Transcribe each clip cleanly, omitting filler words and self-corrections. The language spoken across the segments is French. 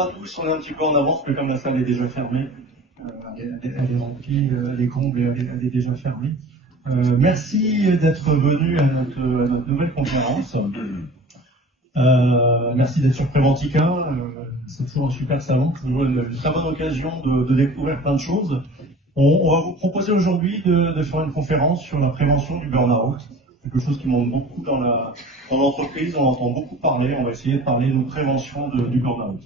bonjour à tous, on est un petit peu en avance, mais comme la salle est déjà fermée, elle est remplie, les combles, elle est déjà fermée. Merci d'être venu à notre nouvelle conférence. Merci d'être sur Préventica, c'est toujours un super salon, toujours une très bonne occasion de découvrir plein de choses. On va vous proposer aujourd'hui de faire une conférence sur la prévention du burn-out, quelque chose qui manque beaucoup dans l'entreprise, on entend beaucoup parler, on va essayer de parler de prévention du burn-out.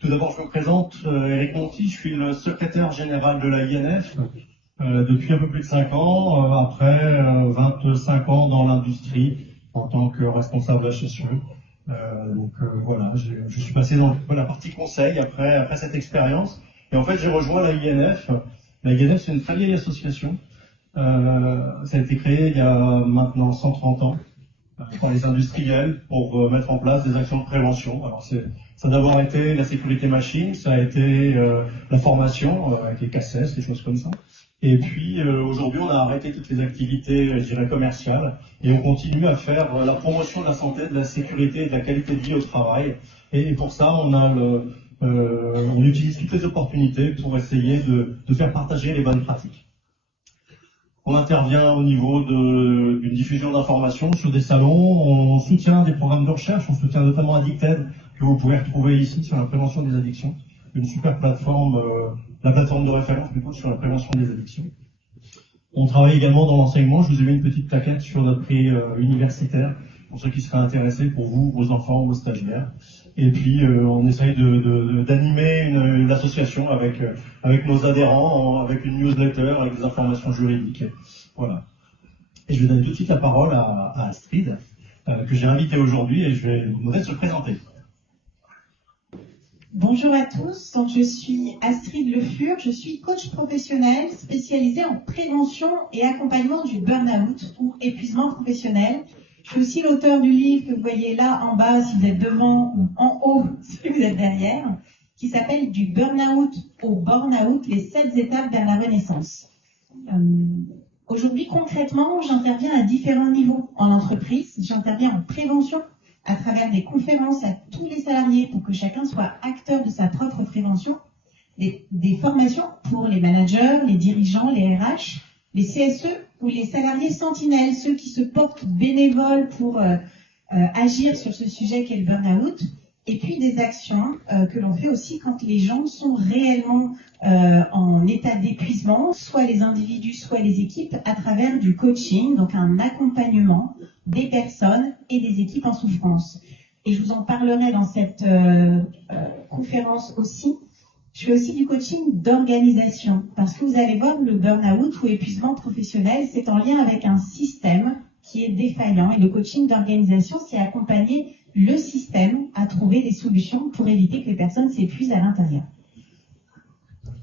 Tout d'abord, je me présente, Eric Monti, je suis le secrétaire général de la INF depuis un peu plus de 5 ans, après 25 ans dans l'industrie en tant que responsable HSE. Voilà, je suis passé dans la partie conseil après cette expérience. Et en fait, j'ai rejoint la INF. La INF, c'est une très vieille association. Ça a été créé il y a maintenant 130 ans par les industriels pour mettre en place des actions de prévention. Alors ça a d'abord été la sécurité machine, ça a été la formation avec les CACES, des choses comme ça. Et puis aujourd'hui, on a arrêté toutes les activités, je dirais, commerciales, et on continue à faire la promotion de la santé, de la sécurité et de la qualité de vie au travail. Et pour ça, on utilise toutes les opportunités pour essayer de faire partager les bonnes pratiques. On intervient au niveau d'une diffusion d'informations sur des salons, on soutient des programmes de recherche, on soutient notamment Addicted, que vous pouvez retrouver ici sur la prévention des addictions, une super plateforme, la plateforme de référence plutôt sur la prévention des addictions. On travaille également dans l'enseignement, je vous ai mis une petite plaquette sur notre prix universitaire, pour ceux qui seraient intéressés, pour vous, vos enfants, vos stagiaires. Et puis on essaye d'animer une association avec nos adhérents, avec une newsletter, avec des informations juridiques. Voilà. Et je vais donner tout de suite la parole à Astrid, que j'ai invitée aujourd'hui, et je vais vous demander de se présenter. Bonjour à tous, donc je suis Astrid Le Fur, je suis coach professionnel spécialisé en prévention et accompagnement du burn-out ou épuisement professionnel. Je suis aussi l'auteur du livre que vous voyez là en bas si vous êtes devant ou en haut si vous êtes derrière, qui s'appelle Du burn-out au burn-out, les 7 étapes vers la renaissance. Aujourd'hui, concrètement, j'interviens à différents niveaux en entreprise. J'interviens en prévention à travers des conférences à tous les salariés pour que chacun soit acteur de sa propre prévention, des formations pour les managers, les dirigeants, les RH, les CSE ou les salariés sentinelles, ceux qui se portent bénévoles pour agir sur ce sujet qu'est le burn-out, et puis des actions que l'on fait aussi quand les gens sont réellement en état d'épuisement, soit les individus, soit les équipes, à travers du coaching, donc un accompagnement des personnes et des équipes en souffrance. Et je vous en parlerai dans cette conférence aussi. Je fais aussi du coaching d'organisation, parce que vous allez voir, le burn-out ou épuisement professionnel, c'est en lien avec un système qui est défaillant. Et le coaching d'organisation, c'est accompagner le système à trouver des solutions pour éviter que les personnes s'épuisent à l'intérieur.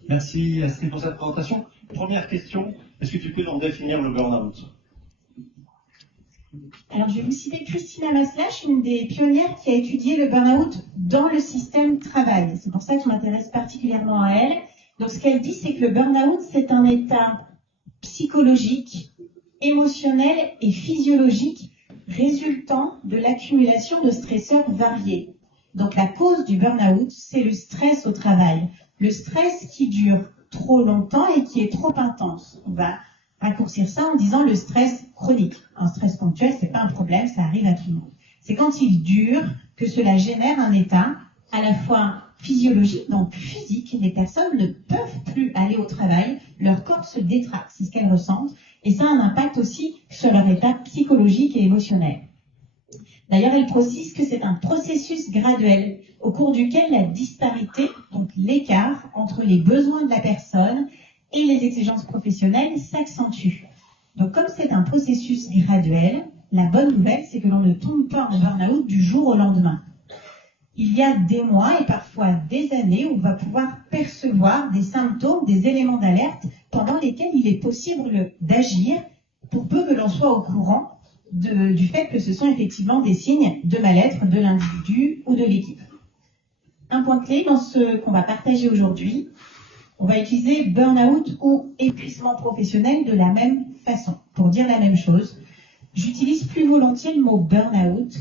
Merci Astrid pour cette présentation. Première question, est-ce que tu peux nous définir le burn-out ? Alors, je vais vous citer Christina Maslach, une des pionnières qui a étudié le burn-out dans le système travail. C'est pour ça que je m'intéresse particulièrement à elle. Donc, ce qu'elle dit, c'est que le burn-out, c'est un état psychologique, émotionnel et physiologique résultant de l'accumulation de stresseurs variés. Donc, la cause du burn-out, c'est le stress au travail. Le stress qui dure trop longtemps et qui est trop intense. On va raccourcir ça en disant le stress chronique. Un stress ponctuel, c'est pas un problème, ça arrive à tout le monde. C'est quand il dure que cela génère un état à la fois physiologique, donc physique. Les personnes ne peuvent plus aller au travail, leur corps se détraque, c'est ce qu'elles ressentent, et ça a un impact aussi sur leur état psychologique et émotionnel. D'ailleurs, elle précise que c'est un processus graduel au cours duquel la disparité, donc l'écart entre les besoins de la personne et les exigences professionnelles s'accentuent. Donc, comme c'est un processus graduel, la bonne nouvelle, c'est que l'on ne tombe pas en burn-out du jour au lendemain. Il y a des mois et parfois des années où on va pouvoir percevoir des symptômes, des éléments d'alerte pendant lesquels il est possible d'agir pour peu que l'on soit au courant du fait que ce sont effectivement des signes de mal-être de l'individu ou de l'équipe. Un point clé dans ce qu'on va partager aujourd'hui, on va utiliser burn-out ou épuisement professionnel de la même façon, pour dire la même chose. J'utilise plus volontiers le mot burn-out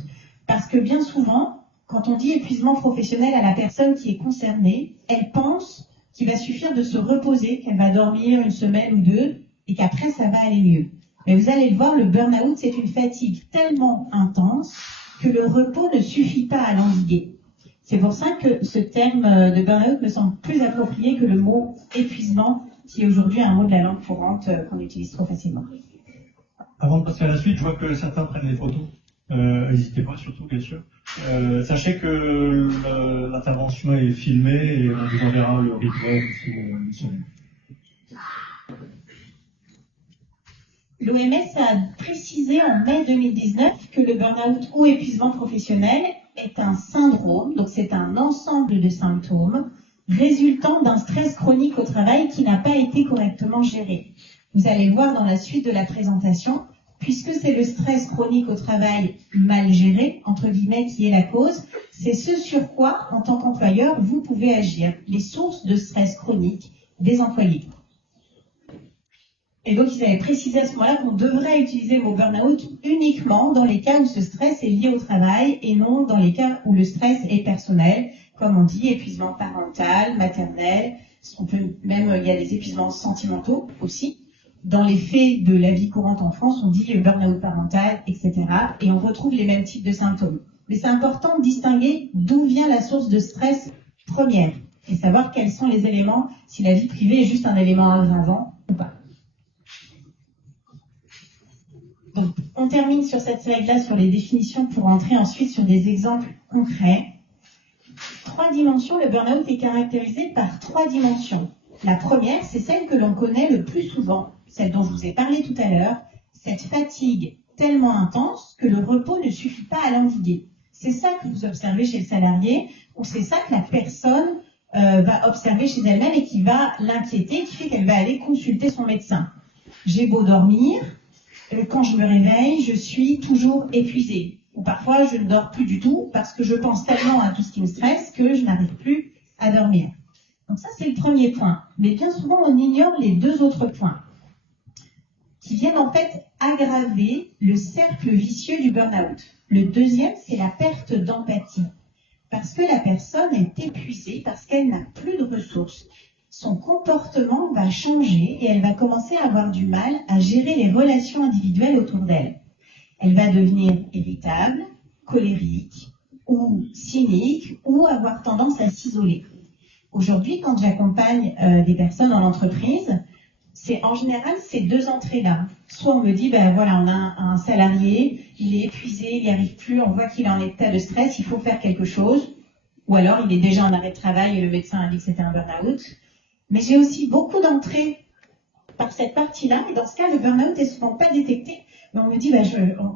parce que bien souvent, quand on dit épuisement professionnel à la personne qui est concernée, elle pense qu'il va suffire de se reposer, qu'elle va dormir une semaine ou deux et qu'après ça va aller mieux. Mais vous allez le voir, le burn-out, c'est une fatigue tellement intense que le repos ne suffit pas à l'endiguer. C'est pour ça que ce terme de burn-out me semble plus approprié que le mot épuisement, qui est aujourd'hui un mot de la langue courante qu'on utilise trop facilement. Avant de passer à la suite, je vois que certains prennent des photos. N'hésitez pas, surtout, bien sûr. Sachez que l'intervention est filmée et on vous enverra le replay si vous souhaitez. L'OMS a précisé en mai 2019 que le burn-out ou épuisement professionnel est un syndrome, donc c'est un ensemble de symptômes résultant d'un stress chronique au travail qui n'a pas été correctement géré. Vous allez le voir dans la suite de la présentation, puisque c'est le stress chronique au travail mal géré, entre guillemets, qui est la cause, c'est ce sur quoi, en tant qu'employeur, vous pouvez agir, les sources de stress chronique des employés. Et donc, ils avaient précisé à ce moment-là qu'on devrait utiliser le mot burn-out uniquement dans les cas où ce stress est lié au travail et non dans les cas où le stress est personnel, comme on dit, épuisement parental, maternel, il y a des épuisements sentimentaux aussi. Dans les faits de la vie courante en France, on dit burn-out parental, etc. Et on retrouve les mêmes types de symptômes. Mais c'est important de distinguer d'où vient la source de stress première et savoir quels sont les éléments, si la vie privée est juste un élément aggravant ou pas. Donc, on termine sur cette slide-là sur les définitions pour entrer ensuite sur des exemples concrets. 3 dimensions, le burn-out est caractérisé par 3 dimensions. La première, c'est celle que l'on connaît le plus souvent, celle dont je vous ai parlé tout à l'heure, cette fatigue tellement intense que le repos ne suffit pas à l'endiguer. C'est ça que vous observez chez le salarié, ou c'est ça que la personne va observer chez elle-même et qui va l'inquiéter, qui fait qu'elle va aller consulter son médecin. J'ai beau dormir, quand je me réveille, je suis toujours épuisée. Ou parfois, je ne dors plus du tout parce que je pense tellement à tout ce qui me stresse que je n'arrive plus à dormir. Donc ça, c'est le premier point. Mais bien souvent, on ignore les 2 autres points qui viennent en fait aggraver le cercle vicieux du burn-out. Le deuxième, c'est la perte d'empathie. Parce que la personne est épuisée, parce qu'elle n'a plus de ressources. Son comportement va changer et elle va commencer à avoir du mal à gérer les relations individuelles autour d'elle. Elle va devenir irritable, colérique ou cynique ou avoir tendance à s'isoler. Aujourd'hui, quand j'accompagne des personnes en entreprise, c'est en général ces 2 entrées-là. Soit on me dit, ben voilà, on a un salarié, il est épuisé, il n'y arrive plus, on voit qu'il est en état de stress, il faut faire quelque chose. Ou alors il est déjà en arrêt de travail et le médecin a dit que c'était un burn-out. Mais j'ai aussi beaucoup d'entrées par cette partie-là, et dans ce cas, le burn-out n'est souvent pas détecté. Mais on me dit,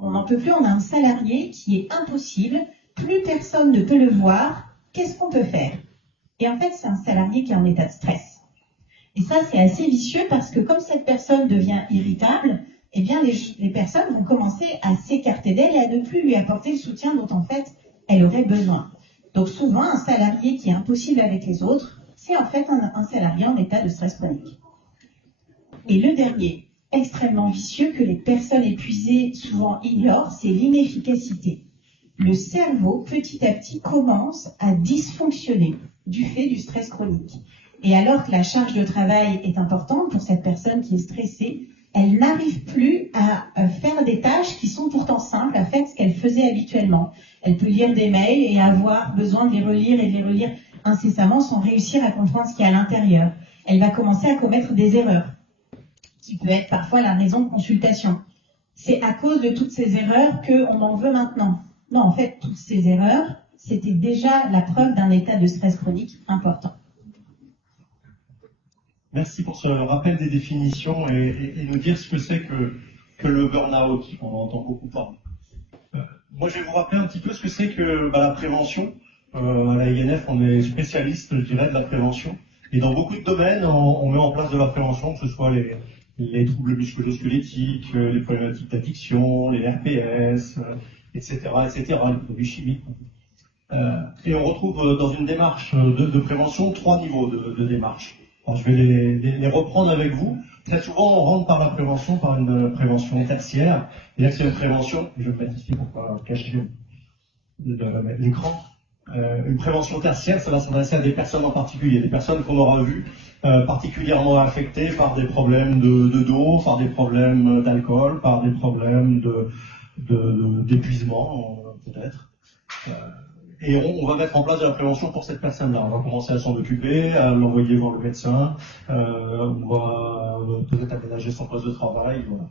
on n'en peut plus, on a un salarié qui est impossible, plus personne ne peut le voir, qu'est-ce qu'on peut faire? Et en fait, c'est un salarié qui est en état de stress. Et ça, c'est assez vicieux parce que comme cette personne devient irritable, eh bien, les personnes vont commencer à s'écarter d'elle et à ne plus lui apporter le soutien dont en fait, elle aurait besoin. Donc souvent, un salarié qui est impossible avec les autres, c'est en fait un salarié en état de stress chronique. Et le dernier, extrêmement vicieux, que les personnes épuisées souvent ignorent, c'est l'inefficacité. Le cerveau, petit à petit, commence à dysfonctionner du fait du stress chronique. Et alors que la charge de travail est importante pour cette personne qui est stressée, elle n'arrive plus à faire des tâches qui sont pourtant simples, à faire ce qu'elle faisait habituellement. Elle peut lire des mails et avoir besoin de les relire et de les relire incessamment sans réussir à comprendre ce qu'il y a à l'intérieur. Elle va commencer à commettre des erreurs, qui peut être parfois la raison de consultation. C'est à cause de toutes ces erreurs qu'on en veut maintenant. Non, en fait, toutes ces erreurs, c'était déjà la preuve d'un état de stress chronique important. Merci pour ce rappel des définitions et nous dire ce que c'est que le burn-out. On entend beaucoup parler. Moi, je vais vous rappeler un petit peu ce que c'est que la prévention. À la INF, on est spécialiste, je dirais, de la prévention. Et dans beaucoup de domaines, on met en place de la prévention, que ce soit les troubles musculo-squelettiques, les problématiques d'addiction, les RPS, etc., les produits chimiques. Et on retrouve dans une démarche de prévention 3 niveaux de démarche. Alors, je vais les reprendre avec vous. Très souvent, on rentre par la prévention, par une prévention tertiaire. C'est-à-dire que c'est une prévention, je vais le mettre ici pour pas cacher l'écran. Une prévention tertiaire, ça va s'adresser à des personnes en particulier, des personnes qu'on aura vues particulièrement affectées par des problèmes de dos, par des problèmes d'alcool, par des problèmes d'épuisement, peut-être. Et on va mettre en place de la prévention pour cette personne-là. On va commencer à s'en occuper, à l'envoyer voir le médecin, on va peut-être aménager son poste de travail. Voilà.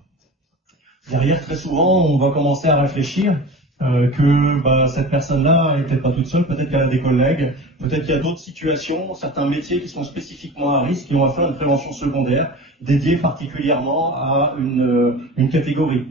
Derrière, très souvent, on va commencer à réfléchir que cette personne-là n'est peut-être pas toute seule, peut-être qu'elle a des collègues, peut-être qu'il y a d'autres situations, certains métiers qui sont spécifiquement à risque, et on va faire une prévention secondaire dédiée particulièrement à une catégorie.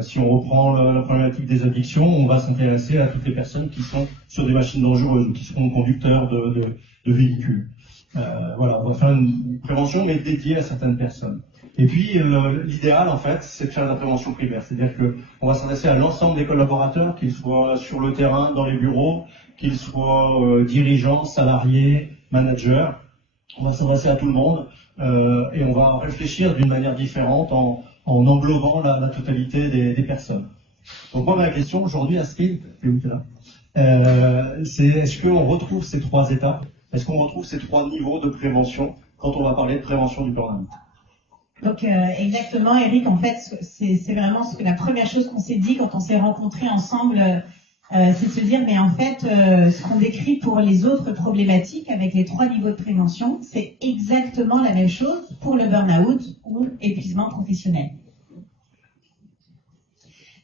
Si on reprend la problématique des addictions, on va s'intéresser à toutes les personnes qui sont sur des machines dangereuses ou qui sont conducteurs de véhicules. Voilà, on va faire une prévention mais dédiée à certaines personnes. Et puis l'idéal en fait, c'est de faire de la prévention primaire, c'est-à-dire qu'on va s'adresser à l'ensemble des collaborateurs, qu'ils soient sur le terrain, dans les bureaux, qu'ils soient dirigeants, salariés, managers. On va s'adresser à tout le monde et on va réfléchir d'une manière différente en englobant la totalité des personnes. Donc moi ma question aujourd'hui, Astrid, c'est est-ce qu'on retrouve ces trois étapes? Est-ce qu'on retrouve ces trois niveaux de prévention quand on va parler de prévention du burn-out? Donc exactement, Eric, en fait, c'est vraiment la première chose qu'on s'est dit quand on s'est rencontrés ensemble, c'est de se dire, mais en fait, ce qu'on décrit pour les autres problématiques avec les trois niveaux de prévention, c'est exactement la même chose pour le burn-out ou épuisement professionnel.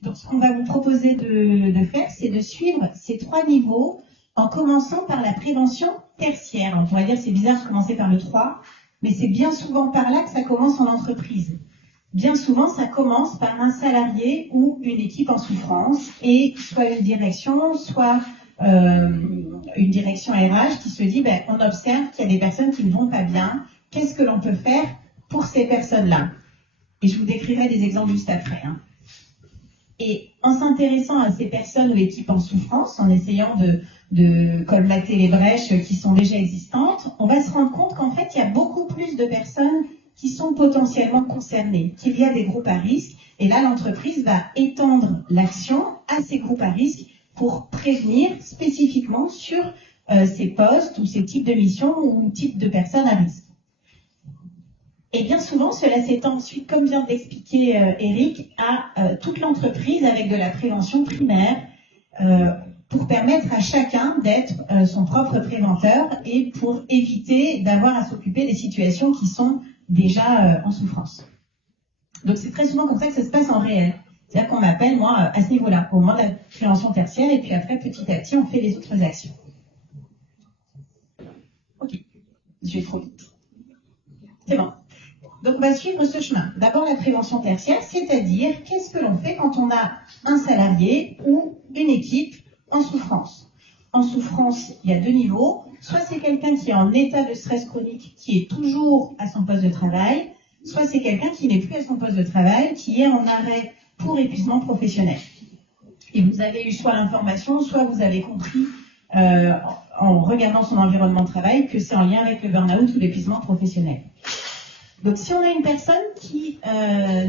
Donc ce qu'on va vous proposer de faire, c'est de suivre ces trois niveaux en commençant par la prévention tertiaire. On pourrait dire c'est bizarre de commencer par le 3, mais c'est bien souvent par là que ça commence en entreprise. Bien souvent, ça commence par un salarié ou une équipe en souffrance et soit une direction, soit une direction RH qui se dit, on observe qu'il y a des personnes qui ne vont pas bien. Qu'est-ce que l'on peut faire pour ces personnes-là? Et je vous décrirai des exemples juste après. Et en s'intéressant à ces personnes ou équipes en souffrance, en essayant de colmater les brèches qui sont déjà existantes, on va se rendre compte qu'en fait, il y a beaucoup plus de personnes qui sont potentiellement concernées, qu'il y a des groupes à risque. Et là, l'entreprise va étendre l'action à ces groupes à risque pour prévenir spécifiquement sur ces postes ou ces types de missions ou types de personnes à risque. Et bien souvent, cela s'étend ensuite, comme vient de l'expliquer Eric, à toute l'entreprise avec de la prévention primaire pour permettre à chacun d'être son propre préventeur et pour éviter d'avoir à s'occuper des situations qui sont déjà en souffrance. Donc c'est très souvent comme ça que ça se passe en réel. C'est-à-dire qu'on m'appelle, moi, à ce niveau-là, au moment de la prévention tertiaire, et puis après, petit à petit, on fait les autres actions. Ok, je vais trop vite. C'est bon. Donc on va suivre ce chemin. D'abord la prévention tertiaire, c'est-à-dire qu'est-ce que l'on fait quand on a un salarié ou une équipe en souffrance. En souffrance, il y a deux niveaux. Soit c'est quelqu'un qui est en état de stress chronique, qui est toujours à son poste de travail, soit c'est quelqu'un qui n'est plus à son poste de travail, qui est en arrêt pour épuisement professionnel. Et vous avez eu soit l'information, soit vous avez compris en regardant son environnement de travail que c'est en lien avec le burn-out ou l'épuisement professionnel. Donc si on a une personne qui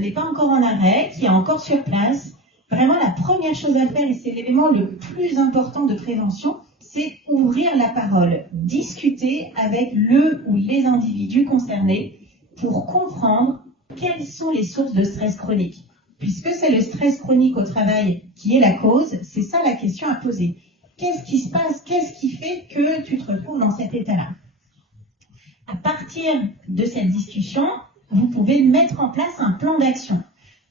n'est pas encore en arrêt, qui est encore sur place, vraiment la première chose à faire, et c'est l'élément le plus important de prévention, c'est ouvrir la parole, discuter avec le ou les individus concernés pour comprendre quelles sont les sources de stress chronique. Puisque c'est le stress chronique au travail qui est la cause, c'est ça la question à poser. Qu'est-ce qui se passe? Qu'est-ce qui fait que tu te retrouves dans cet état-là? À partir de cette discussion, vous pouvez mettre en place un plan d'action.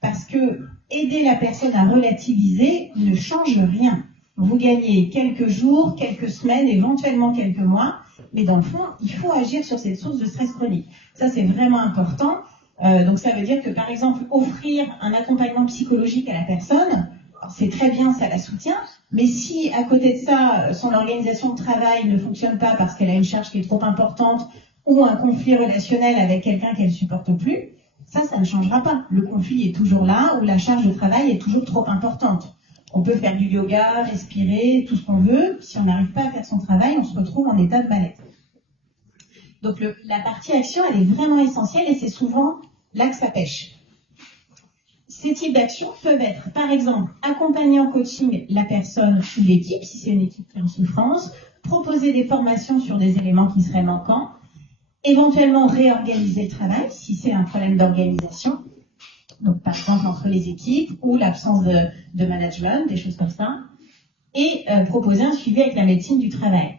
Parce que aider la personne à relativiser ne change rien. Vous gagnez quelques jours, quelques semaines, éventuellement quelques mois, mais dans le fond, il faut agir sur cette source de stress chronique. Ça, c'est vraiment important. Donc ça veut dire que, par exemple, offrir un accompagnement psychologique à la personne, c'est très bien, ça la soutient, mais si à côté de ça, son organisation de travail ne fonctionne pas parce qu'elle a une charge qui est trop importante ou un conflit relationnel avec quelqu'un qu'elle ne supporte plus, ça ne changera pas. Le conflit est toujours là ou la charge de travail est toujours trop importante. On peut faire du yoga, respirer, tout ce qu'on veut. Si on n'arrive pas à faire son travail, on se retrouve en état de mal-être. Donc la partie action, elle est vraiment essentielle et c'est souvent là que ça pêche. Ces types d'actions peuvent être, par exemple, accompagner en coaching la personne ou l'équipe, si c'est une équipe qui est en souffrance, proposer des formations sur des éléments qui seraient manquants, éventuellement réorganiser le travail, si c'est un problème d'organisation, donc par exemple entre les équipes ou l'absence de management, des choses comme ça, et proposer un suivi avec la médecine du travail.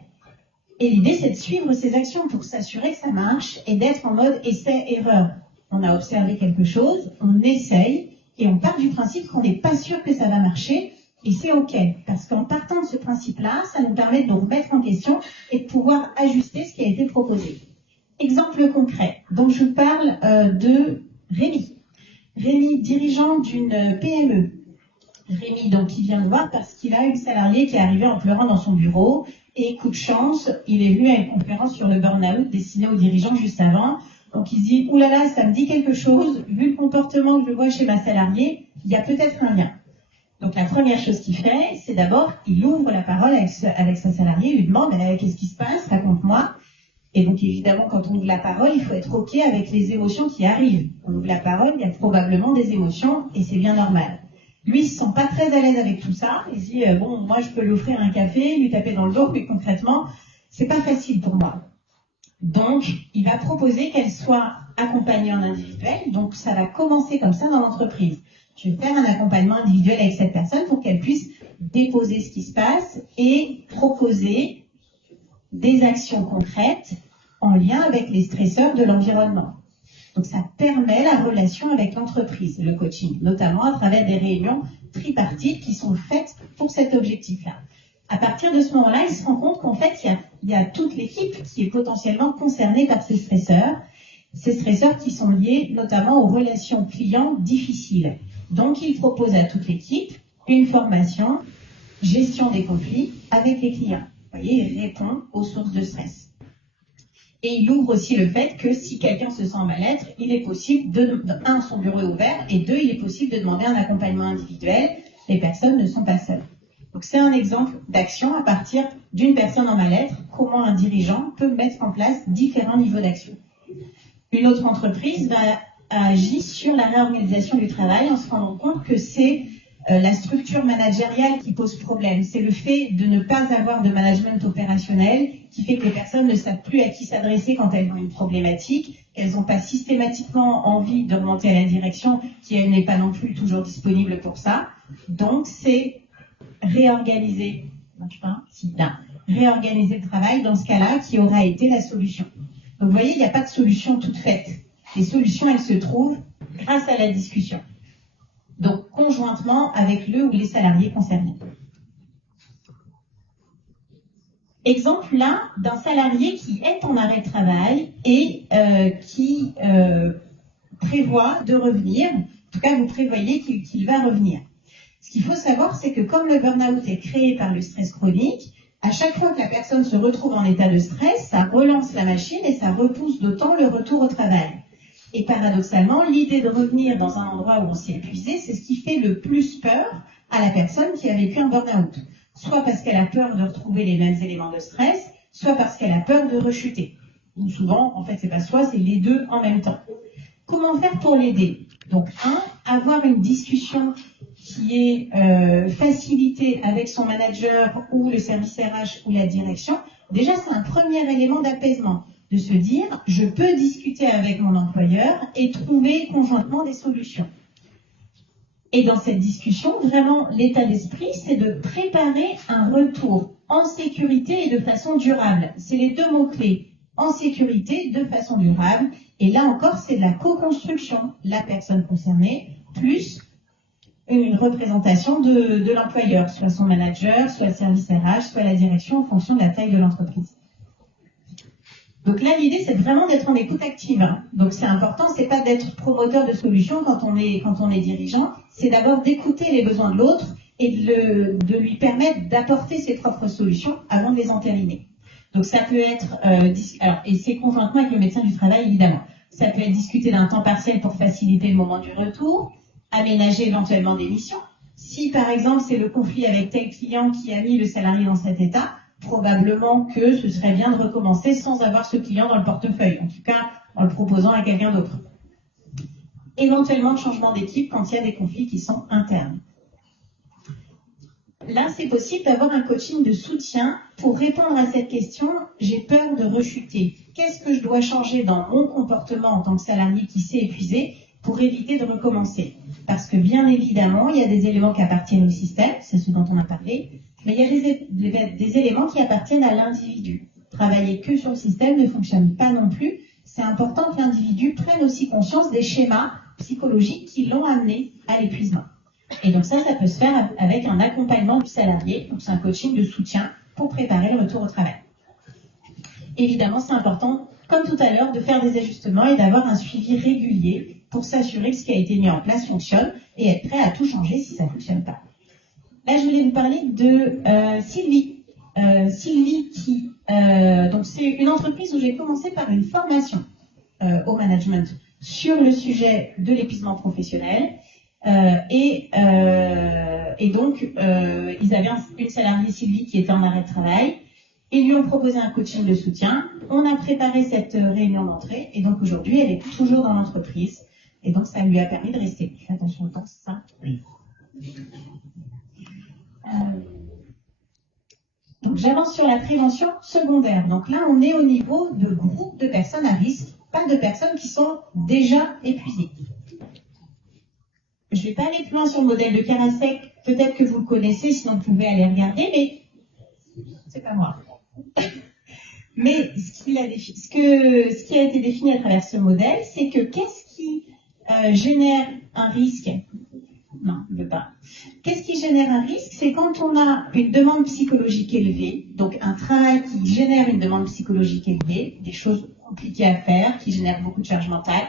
Et l'idée, c'est de suivre ces actions pour s'assurer que ça marche et d'être en mode essai-erreur. On a observé quelque chose, on essaye, et on part du principe qu'on n'est pas sûr que ça va marcher, et c'est OK. Parce qu'en partant de ce principe-là, ça nous permet de nous remettre en question et de pouvoir ajuster ce qui a été proposé. Exemple concret. Donc, je vous parle de Rémi. Rémi, dirigeant d'une PME. Rémi, donc, qui vient me voir parce qu'il a une salariée qui est arrivée en pleurant dans son bureau, et coup de chance, il est venu à une conférence sur le burn-out destinée aux dirigeants juste avant. Donc il se dit, oulala, ça me dit quelque chose, vu le comportement que je vois chez ma salariée, il y a peut-être un lien. Donc la première chose qu'il fait, c'est d'abord, il ouvre la parole avec sa salariée, il lui demande, qu'est-ce qui se passe, raconte-moi. Et donc évidemment, quand on ouvre la parole, il faut être OK avec les émotions qui arrivent. On ouvre la parole, il y a probablement des émotions, et c'est bien normal. Lui, il se sent pas très à l'aise avec tout ça, il se dit, bon, moi je peux lui offrir un café, lui taper dans le dos, mais concrètement, c'est pas facile pour moi. Donc, il va proposer qu'elle soit accompagnée en individuel. Donc, ça va commencer comme ça dans l'entreprise. Je vais faire un accompagnement individuel avec cette personne pour qu'elle puisse déposer ce qui se passe et proposer des actions concrètes en lien avec les stresseurs de l'environnement. Donc, ça permet la relation avec l'entreprise, le coaching, notamment à travers des réunions tripartites qui sont faites pour cet objectif-là. À partir de ce moment-là, il se rend compte qu'en fait, il y a toute l'équipe qui est potentiellement concernée par ces stresseurs qui sont liés notamment aux relations clients difficiles. Donc, il propose à toute l'équipe une formation, gestion des conflits avec les clients. Vous voyez, il répond aux sources de stress. Et il ouvre aussi le fait que si quelqu'un se sent mal-être, il est possible son bureau est ouvert, et deux, il est possible de demander un accompagnement individuel. Les personnes ne sont pas seules. Donc, c'est un exemple d'action à partir d'une personne en mal-être, comment un dirigeant peut mettre en place différents niveaux d'action. Une autre entreprise va agir sur la réorganisation du travail en se rendant compte que c'est la structure managériale qui pose problème. C'est le fait de ne pas avoir de management opérationnel qui fait que les personnes ne savent plus à qui s'adresser quand elles ont une problématique, qu'elles n'ont pas systématiquement envie de remonter à la direction qui, elle, n'est pas non plus toujours disponible pour ça. Donc, c'est réorganiser le travail dans ce cas-là qui aura été la solution. Donc vous voyez, il n'y a pas de solution toute faite. Les solutions, elles se trouvent grâce à la discussion. Donc conjointement avec le ou les salariés concernés. Exemple là d'un salarié qui est en arrêt de travail et qui prévoit de revenir. En tout cas, vous prévoyez qu'il va revenir. Ce qu'il faut savoir, c'est que comme le burn-out est créé par le stress chronique, à chaque fois que la personne se retrouve en état de stress, ça relance la machine et ça repousse d'autant le retour au travail. Et paradoxalement, l'idée de revenir dans un endroit où on s'est épuisé, c'est ce qui fait le plus peur à la personne qui a vécu un burn-out. Soit parce qu'elle a peur de retrouver les mêmes éléments de stress, soit parce qu'elle a peur de rechuter. Ou souvent, en fait, c'est pas soit, c'est les deux en même temps. Comment faire pour l'aider? Donc, avoir une discussion qui est facilitée avec son manager ou le service RH ou la direction. Déjà, c'est un premier élément d'apaisement, de se dire, je peux discuter avec mon employeur et trouver conjointement des solutions. Et dans cette discussion, vraiment, l'état d'esprit, c'est de préparer un retour en sécurité et de façon durable. C'est les deux mots-clés. En sécurité, de façon durable. Et là encore, c'est de la co-construction. La personne concernée, plus une représentation de l'employeur, soit son manager, soit le service RH, soit la direction, en fonction de la taille de l'entreprise. Donc là, l'idée, c'est vraiment d'être en écoute active. Donc c'est important, c'est pas d'être promoteur de solutions quand on est dirigeant, c'est d'abord d'écouter les besoins de l'autre et de lui permettre d'apporter ses propres solutions avant de les entériner. Donc ça peut être, et c'est conjointement avec le médecin du travail, évidemment. Ça peut être discuter d'un temps partiel pour faciliter le moment du retour, aménager éventuellement des missions. Si par exemple c'est le conflit avec tel client qui a mis le salarié dans cet état, probablement que ce serait bien de recommencer sans avoir ce client dans le portefeuille, en tout cas en le proposant à quelqu'un d'autre. éventuellement de changement d'équipe quand il y a des conflits qui sont internes. Là, c'est possible d'avoir un coaching de soutien pour répondre à cette question. J'ai peur de rechuter. Qu'est-ce que je dois changer dans mon comportement en tant que salarié qui s'est épuisé pour éviter de recommencer? Parce que bien évidemment, il y a des éléments qui appartiennent au système, c'est ce dont on a parlé, mais il y a des éléments qui appartiennent à l'individu. Travailler que sur le système ne fonctionne pas non plus. C'est important que l'individu prenne aussi conscience des schémas psychologiques qui l'ont amené à l'épuisement. Et donc ça peut se faire avec un accompagnement du salarié, donc c'est un coaching de soutien pour préparer le retour au travail. Évidemment, c'est important, comme tout à l'heure, de faire des ajustements et d'avoir un suivi régulier pour s'assurer que ce qui a été mis en place fonctionne et être prêt à tout changer si ça ne fonctionne pas. Là, je voulais vous parler de Sylvie. Sylvie donc c'est une entreprise où j'ai commencé par une formation au management sur le sujet de l'épuisement professionnel. Et donc, ils avaient une salariée, Sylvie, qui était en arrêt de travail. Ils lui ont proposé un coaching de soutien. On a préparé cette réunion d'entrée. Et donc, aujourd'hui, elle est toujours dans l'entreprise. Et donc, ça lui a permis de rester. Fais attention au temps, c'est ça? Oui. Donc, j'avance sur la prévention secondaire. Donc là, on est au niveau de groupes de personnes à risque, pas de personnes qui sont déjà épuisées. Je ne vais pas aller plus loin sur le modèle de Karasek, peut-être que vous le connaissez, sinon vous pouvez aller regarder, mais c'est pas moi. Mais ce qui a été défini à travers ce modèle, c'est que qu'est-ce qui génère un risque? Non, je ne veux pas. Qu'est-ce qui génère un risque? C'est quand on a une demande psychologique élevée, donc un travail qui génère une demande psychologique élevée, des choses compliquées à faire, qui génèrent beaucoup de charge mentale.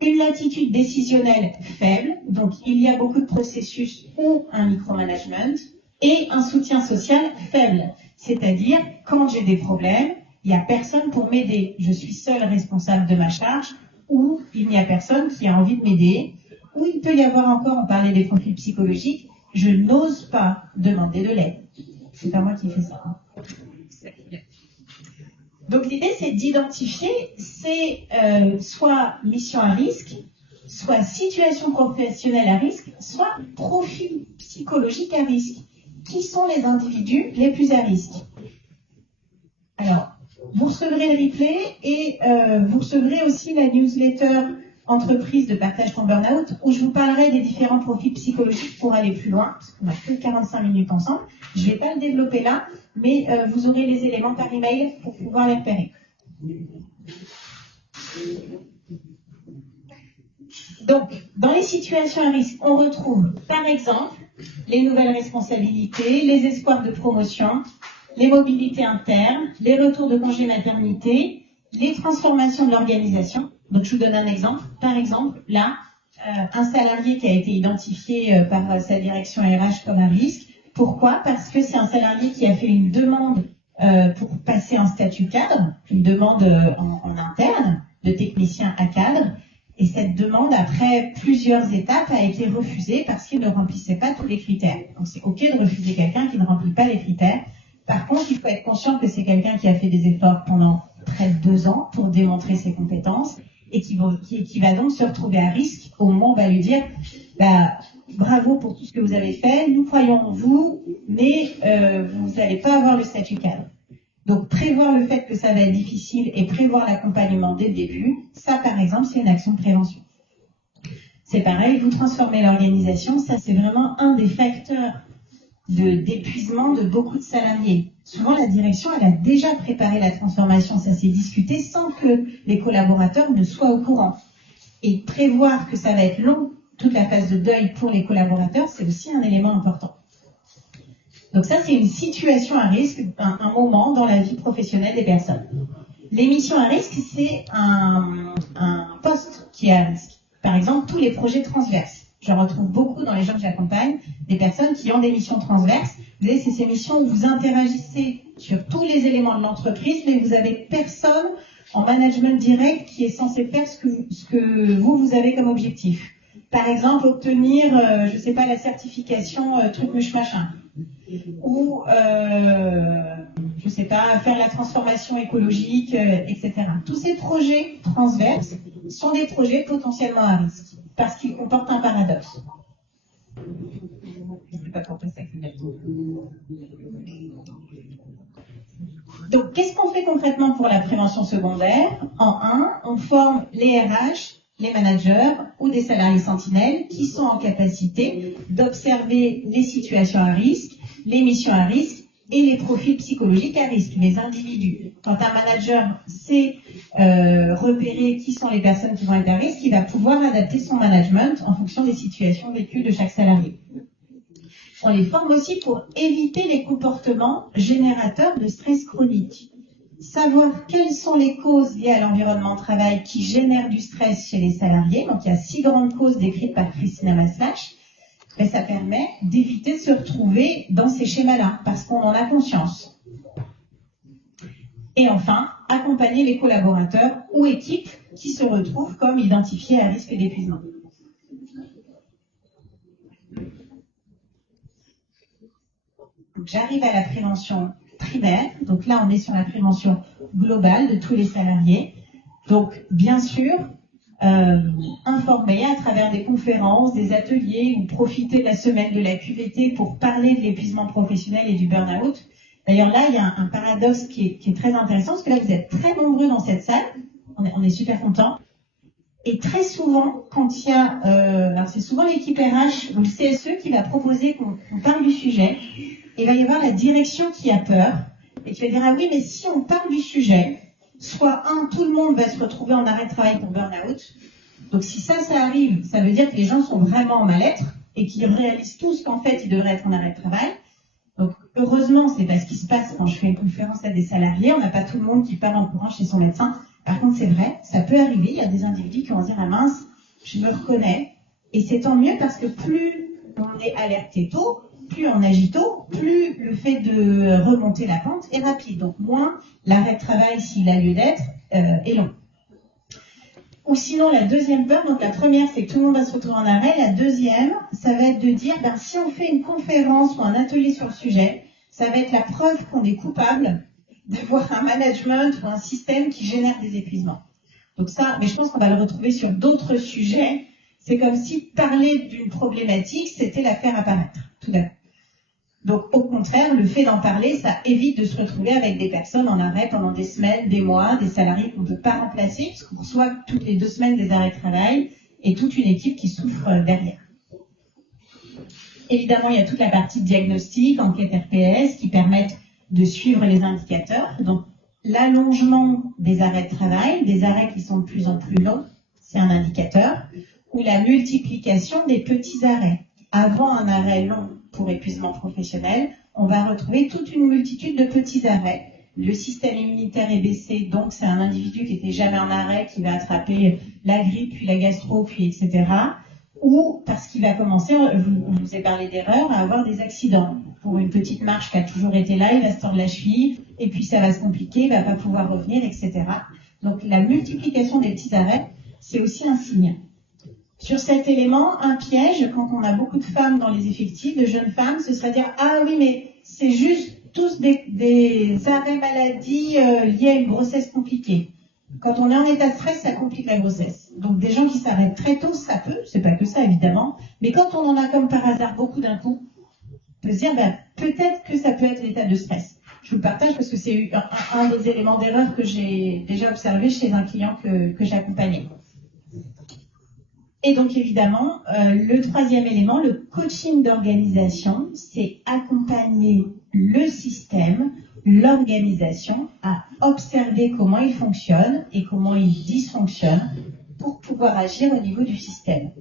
Une latitude décisionnelle faible, donc il y a beaucoup de processus ou un micromanagement, et un soutien social faible. C'est-à-dire, quand j'ai des problèmes, il n'y a personne pour m'aider. Je suis seul responsable de ma charge, ou il n'y a personne qui a envie de m'aider, ou il peut y avoir encore, on parlait des profils psychologiques, je n'ose pas demander de l'aide. C'est pas moi qui fais ça. Donc l'idée, c'est d'identifier soit mission à risque, soit situation professionnelle à risque, soit profil psychologique à risque. Qui sont les individus les plus à risque? Alors, vous recevrez le replay et vous recevrez aussi la newsletter entreprise de partage ton burn-out où je vous parlerai des différents profils psychologiques pour aller plus loin. On n'a que 45 minutes ensemble. Je ne vais pas le développer là, mais vous aurez les éléments par email pour pouvoir les repérer. Donc, dans les situations à risque, on retrouve par exemple les nouvelles responsabilités, les espoirs de promotion, les mobilités internes, les retours de congé maternité, les transformations de l'organisation. Donc, je vous donne un exemple. Par exemple, là, un salarié qui a été identifié par sa direction RH comme à risque. Pourquoi? Parce que c'est un salarié qui a fait une demande pour passer en statut cadre, une demande en interne de technicien à cadre. Et cette demande, après plusieurs étapes, a été refusée parce qu'il ne remplissait pas tous les critères. Donc, c'est OK de refuser quelqu'un qui ne remplit pas les critères. Par contre, il faut être conscient que c'est quelqu'un qui a fait des efforts pendant près de 2 ans pour démontrer ses compétences et qui va donc se retrouver à risque au moment où on va lui dire bravo pour tout ce que vous avez fait, nous croyons en vous, mais vous n'allez pas avoir le statut cadre. Donc, prévoir le fait que ça va être difficile et prévoir l'accompagnement dès le début, ça, par exemple, c'est une action de prévention. C'est pareil, vous transformez l'organisation, ça, c'est vraiment un des facteurs d'épuisement de beaucoup de salariés. Souvent, la direction, elle a déjà préparé la transformation, ça s'est discuté sans que les collaborateurs ne soient au courant. Et prévoir que ça va être long, toute la phase de deuil pour les collaborateurs, c'est aussi un élément important. Donc ça, c'est une situation à risque, un moment dans la vie professionnelle des personnes. Les missions à risque, c'est un poste qui est à risque. Par exemple, tous les projets transverses. Je retrouve beaucoup dans les gens que j'accompagne, des personnes qui ont des missions transverses. Vous savez, c'est ces missions où vous interagissez sur tous les éléments de l'entreprise, mais vous avez personne en management direct qui est censé faire ce que vous avez comme objectif. Par exemple, obtenir, je ne sais pas, la certification truc muche machin. Ou je sais pas, faire la transformation écologique, etc. Tous ces projets transverses sont des projets potentiellement à risque, parce qu'ils comportent un paradoxe. Je sais pas pourquoi ça clignote. Donc, qu'est-ce qu'on fait concrètement pour la prévention secondaire? En 1, on forme les RH, les managers ou des salariés sentinelles qui sont en capacité d'observer les situations à risque, les missions à risque et les profils psychologiques à risque, les individus. Quand un manager sait repérer qui sont les personnes qui vont être à risque, il va pouvoir adapter son management en fonction des situations vécues de chaque salarié. On les forme aussi pour éviter les comportements générateurs de stress chronique. Savoir quelles sont les causes liées à l'environnement de travail qui génèrent du stress chez les salariés. Donc, il y a 6 grandes causes décrites par Christina Maslach. Mais ça permet d'éviter de se retrouver dans ces schémas-là, parce qu'on en a conscience. Et enfin, accompagner les collaborateurs ou équipes qui se retrouvent comme identifiés à risque d'épuisement. J'arrive à la prévention primaire. Donc là, on est sur la prévention globale de tous les salariés. Donc, bien sûr, informer à travers des conférences, des ateliers ou profiter de la semaine de la QVT pour parler de l'épuisement professionnel et du burn-out. D'ailleurs, là, il y a un paradoxe qui est très intéressant, parce que là, vous êtes très nombreux dans cette salle. On est super contents. Et très souvent, quand il y a... alors, c'est souvent l'équipe RH ou le CSE qui va proposer qu'on parle du sujet. Il va y avoir la direction qui a peur et qui va dire « Ah oui, mais si on parle du sujet, soit tout le monde va se retrouver en arrêt de travail pour burn-out. Donc si ça arrive, ça veut dire que les gens sont vraiment en mal-être et qu'ils réalisent tous qu'en fait, ils devraient être en arrêt de travail. Donc heureusement, c'est pas ce qui se passe quand je fais une conférence à des salariés. On n'a pas tout le monde qui part en courant chez son médecin. Par contre, c'est vrai, ça peut arriver. Il y a des individus qui vont se dire « Ah mince, je me reconnais. » Et c'est tant mieux parce que plus on est alerté tôt, plus on agit tôt, plus le fait de remonter la pente est rapide. Donc moins l'arrêt de travail, s'il a lieu d'être, est long. Ou sinon, la deuxième peur, donc la première, c'est que tout le monde va se retrouver en arrêt. La deuxième, ça va être de dire, si on fait une conférence ou un atelier sur le sujet, ça va être la preuve qu'on est coupable d'avoir un management ou un système qui génère des épuisements. Donc ça, mais je pense qu'on va le retrouver sur d'autres sujets. C'est comme si parler d'une problématique, c'était la faire apparaître, tout d'un coup. Donc, au contraire, le fait d'en parler, ça évite de se retrouver avec des personnes en arrêt pendant des semaines, des mois, des salariés qu'on ne peut pas remplacer, puisqu'on reçoit toutes les 2 semaines des arrêts de travail et toute une équipe qui souffre derrière. Évidemment, il y a toute la partie diagnostic, enquête RPS, qui permettent de suivre les indicateurs. Donc, l'allongement des arrêts de travail, des arrêts qui sont de plus en plus longs, c'est un indicateur, ou la multiplication des petits arrêts. Avant un arrêt long pour épuisement professionnel, on va retrouver toute une multitude de petits arrêts. Le système immunitaire est baissé, donc c'est un individu qui n'était jamais en arrêt, qui va attraper la grippe, puis la gastro, puis etc. Ou parce qu'il va commencer, je vous ai parlé d'erreur, à avoir des accidents. Pour une petite marche qui a toujours été là, il va se tordre la cheville, et puis ça va se compliquer, il ne va pas pouvoir revenir, etc. Donc la multiplication des petits arrêts, c'est aussi un signe. Sur cet élément, un piège, quand on a beaucoup de femmes dans les effectifs, de jeunes femmes, ce serait dire « Ah oui, mais c'est juste tous des arrêts maladie liés à une grossesse compliquée. » Quand on est en état de stress, ça complique la grossesse. Donc des gens qui s'arrêtent très tôt, ça peut, c'est pas que ça évidemment, mais quand on en a comme par hasard beaucoup d'un coup, on peut se dire peut-être que ça peut être l'état de stress. Je vous le partage parce que c'est un des éléments d'erreur que j'ai déjà observé chez un client que j'accompagnais. Et donc évidemment, le troisième élément, le coaching d'organisation, c'est accompagner le système, l'organisation, à observer comment il fonctionne et comment il dysfonctionne pour pouvoir agir au niveau du système.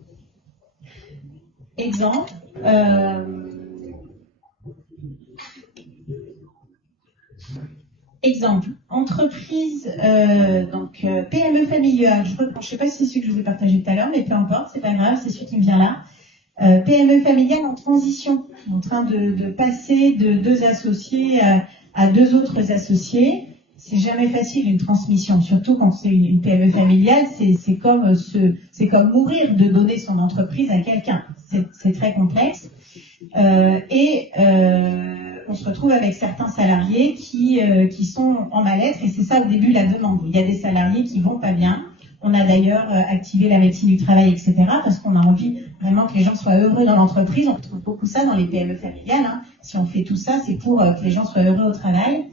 Exemple, entreprise, PME familiale, je ne sais pas si c'est celui que je vous ai partagé tout à l'heure, mais peu importe, c'est pas grave, c'est celui qui me vient là. PME familiale en transition, en train de passer de 2 associés à 2 autres associés. C'est jamais facile une transmission, surtout quand c'est une PME familiale, c'est comme mourir de donner son entreprise à quelqu'un. C'est très complexe. On se retrouve avec certains salariés qui sont en mal-être, et c'est ça au début la demande. Il y a des salariés qui vont pas bien. On a d'ailleurs activé la médecine du travail, etc., parce qu'on a envie vraiment que les gens soient heureux dans l'entreprise. On retrouve beaucoup ça dans les PME familiales. Hein. Si on fait tout ça, c'est pour que les gens soient heureux au travail.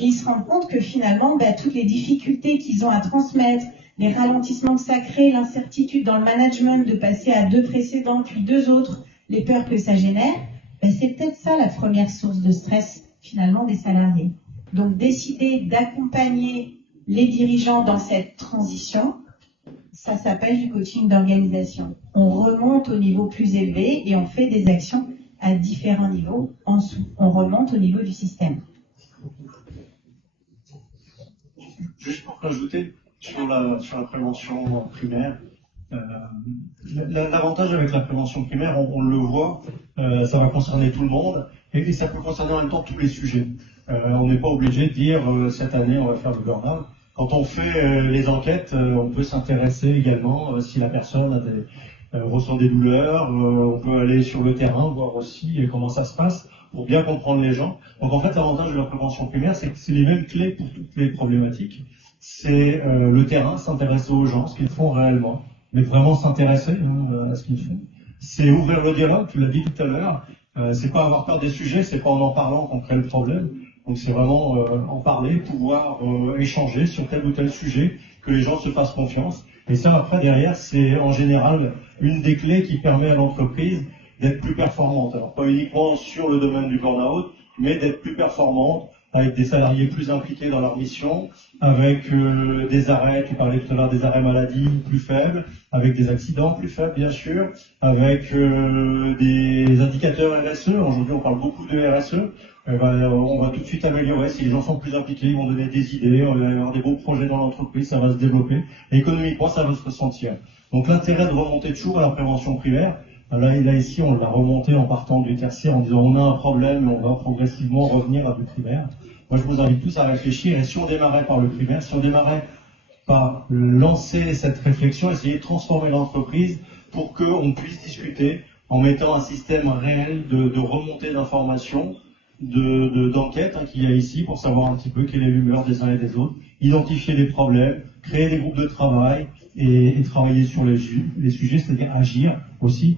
Et ils se rendent compte que finalement, toutes les difficultés qu'ils ont à transmettre, les ralentissements que ça crée, l'incertitude dans le management de passer à 2 précédents puis 2 autres, les peurs que ça génère, c'est peut-être ça la première source de stress finalement des salariés. Donc décider d'accompagner les dirigeants dans cette transition, ça s'appelle du coaching d'organisation. On remonte au niveau plus élevé et on fait des actions à différents niveaux en dessous. On remonte au niveau du système. Juste pour rajouter sur la prévention primaire, l'avantage avec la prévention primaire, on le voit, ça va concerner tout le monde et ça peut concerner en même temps tous les sujets. On n'est pas obligé de dire cette année on va faire le burn-out. Quand on fait les enquêtes, on peut s'intéresser également si la personne ressent des douleurs, on peut aller sur le terrain, voir aussi comment ça se passe pour bien comprendre les gens. Donc en fait, l'avantage de la prévention primaire, c'est que c'est les mêmes clés pour toutes les problématiques. C'est le terrain, s'intéresser aux gens, ce qu'ils font réellement, mais vraiment s'intéresser à ce qu'ils font. C'est ouvrir le dialogue, tu l'as dit tout à l'heure, c'est pas avoir peur des sujets, c'est pas en parlant qu'on crée le problème. Donc c'est vraiment en parler, pouvoir échanger sur tel ou tel sujet, que les gens se fassent confiance. Et ça, après, derrière, c'est en général une des clés qui permet à l'entreprise d'être plus performante. Alors pas uniquement sur le domaine du burn-out, mais d'être plus performante, avec des salariés plus impliqués dans leur mission, avec des arrêts, tu parlais tout à l'heure des arrêts maladie plus faibles, avec des accidents plus faibles bien sûr, avec des indicateurs RSE. Aujourd'hui on parle beaucoup de RSE. On va tout de suite améliorer. Si les gens sont plus impliqués, ils vont donner des idées, on va avoir des beaux projets dans l'entreprise, ça va se développer. Et économiquement, ça va se ressentir. Donc l'intérêt de remonter toujours à la prévention primaire, là ici, on l'a remonté en partant du tertiaire en disant on a un problème, on va progressivement revenir à du primaire. Moi, je vous invite tous à réfléchir. Et si on démarrait par le primaire, si on démarrait par lancer cette réflexion, essayer de transformer l'entreprise pour qu'on puisse discuter en mettant un système réel de remontée d'informations, d'enquête qu'il y a ici pour savoir un petit peu quelle est l'humeur des uns et des autres, identifier les problèmes, créer des groupes de travail et travailler sur les sujets, c'est-à-dire agir aussi.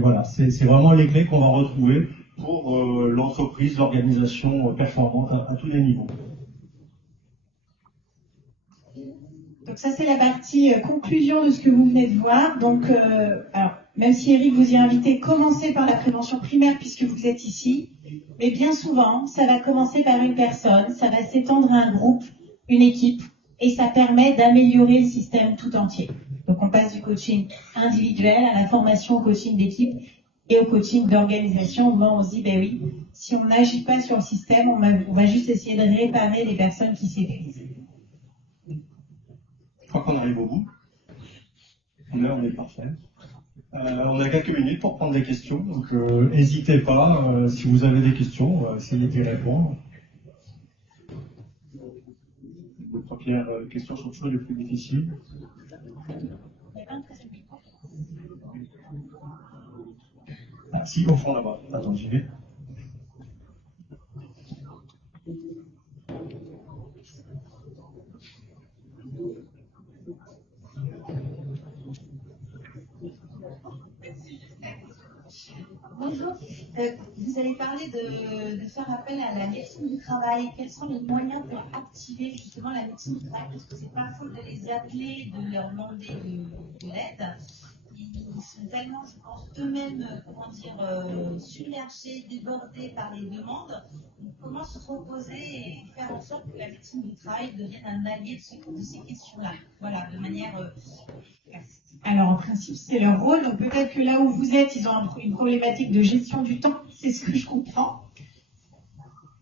Voilà, c'est vraiment les clés qu'on va retrouver pour l'entreprise, l'organisation performante à tous les niveaux. Donc ça c'est la partie conclusion de ce que vous venez de voir. Donc alors, même si Eric vous y a invité, commencez par la prévention primaire puisque vous êtes ici. Mais bien souvent, ça va commencer par une personne, ça va s'étendre à un groupe, une équipe, et ça permet d'améliorer le système tout entier. Donc on passe du coaching individuel à la formation au coaching d'équipe et au coaching d'organisation, où on se dit, oui, si on n'agit pas sur le système, on va juste essayer de réparer les personnes qui s'épuisent. Je crois qu'on arrive au bout. Là, on est parfait. On a quelques minutes pour prendre des questions, donc n'hésitez pas, si vous avez des questions, on va essayer d'y répondre. Les premières questions sont toujours les plus difficiles. Ah, si, au fond là-bas. Attends, j'y vais. Bonjour, vous allez parler de faire appel à la médecine du travail. Quels sont les moyens pour activer justement la médecine du travail? Parce que c'est pas faute de les appeler, de leur demander de l'aide. Ils sont tellement, je pense, eux-mêmes, submergés, débordés par les demandes. Donc, comment se reposer et faire en sorte que la médecine du travail devienne un allié de ces questions-là? Voilà, de manière... Alors, en principe, c'est leur rôle. Donc, peut-être que là où vous êtes, ils ont une problématique de gestion du temps. C'est ce que je comprends.